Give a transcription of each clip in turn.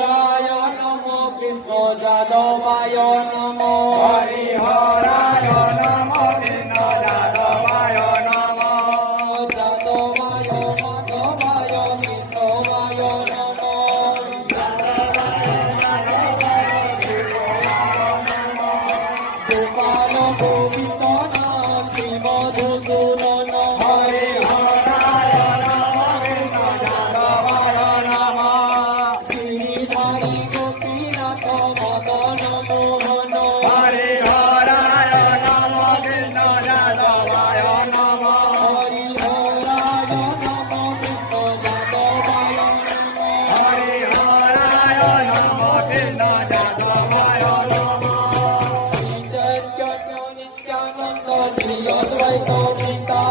হরায় নমো কৃষ্ণ যাদবায় নমো হরি হরায় নমো কৃষ্ণ যাদবায় নমো যাদবায় মাধবায় কেশবায় নমো গোপাল গোবিন্দ নাম শ্রী মধুসূদন হরি হরায় নমো কৃষ্ণ যাদবায় নমো গিরিধারী গোপীনাথ মদন মোহন হরি হরায় নমো কৃষ্ণ যাদবায় নমো হরি হরায় নমো কৃষ্ণ যাদবায় নমো হরি হরায় নমো কৃষ্ণ যাদবায় নমো চৈতন্য নিত্যানন্দ শ্রী অদ্বৈত গীতা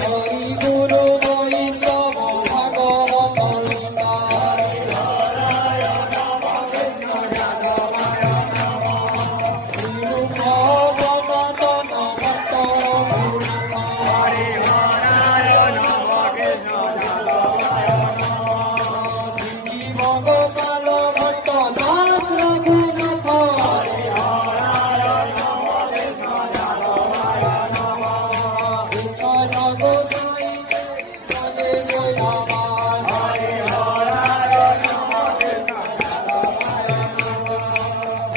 হরি গুরু বৈষ্ণব ভাগবত গীতা শ্রীরূপ সনাতন ভক্ত পূর্ণিমা হরি হরায় নমো কৃষ্ণ যাদবায় জীব গোপাল ভক্ত দাস রঘুনাথ ছয় গোসাই পদে গোলামান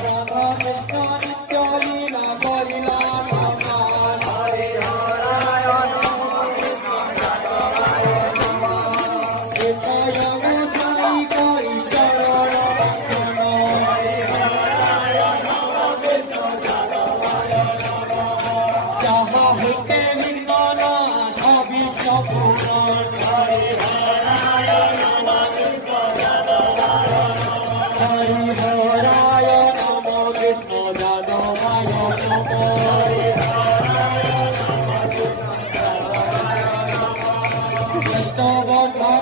রাধা কৃষ্ণ নিত্য লীলা করিলা প্রমাণ ছয় গোসাই করি চরণ যাহা হইতে নির্মল সবিষ্ণ পূরণ হরি হরায় নম কৃষ্ণ যাদবায় নম কৃষ্ণ বর্ধন